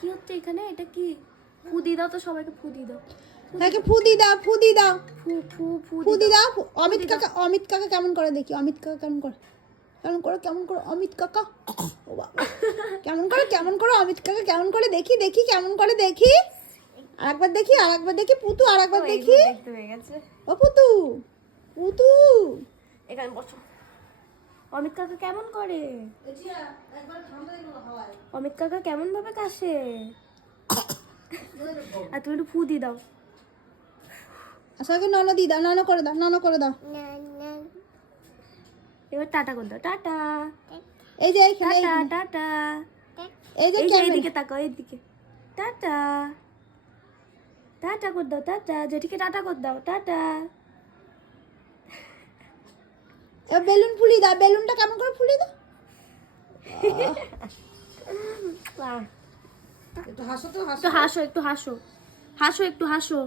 কি হচ্ছে এখানে? এটা কি? ফুদি দাও তো, সবাইকে ফুদি দাও। তাকে ফুদি দাও, ফুদি দাও, ফু ফু ফুদি দাও। অমিত কাকা কেমন করে দেখি, অমিত কাকা কেমন করে, কেমন করে অমিত কাকা, ও বাবা, কেমন করে অমিত কাকা কেমন করে দেখি, কেমন করে দেখি, আরেকবার দেখি, পুতু আরেকবার দেখি। দেখতে হয়ে গেছে। ও পুতু, পুতু এখানে বসো। অমিত কাকা কেমন করে? অমিত কাকা কেমন ভাবে কাশে? আর তুমি একটু ফুদি দাও। আচ্ছা ননদি দাও, নন করে দাও। এবার টাটা করে দাও, টাটা। এই যে এইখানে, টাটা টাটা। এই যে এইদিকে তাকাও, এইদিকে। টাটা টাটা করে দাও, টাটা। জেঠিকে টাটা করে দাও, টাটা। বেলুন ফুলি দাও, বেলুনটা কেমন করে ফুলি দাও। একটু হাসো তো, একটু হাসো, একটু হাসো, হাসো, একটু হাসো।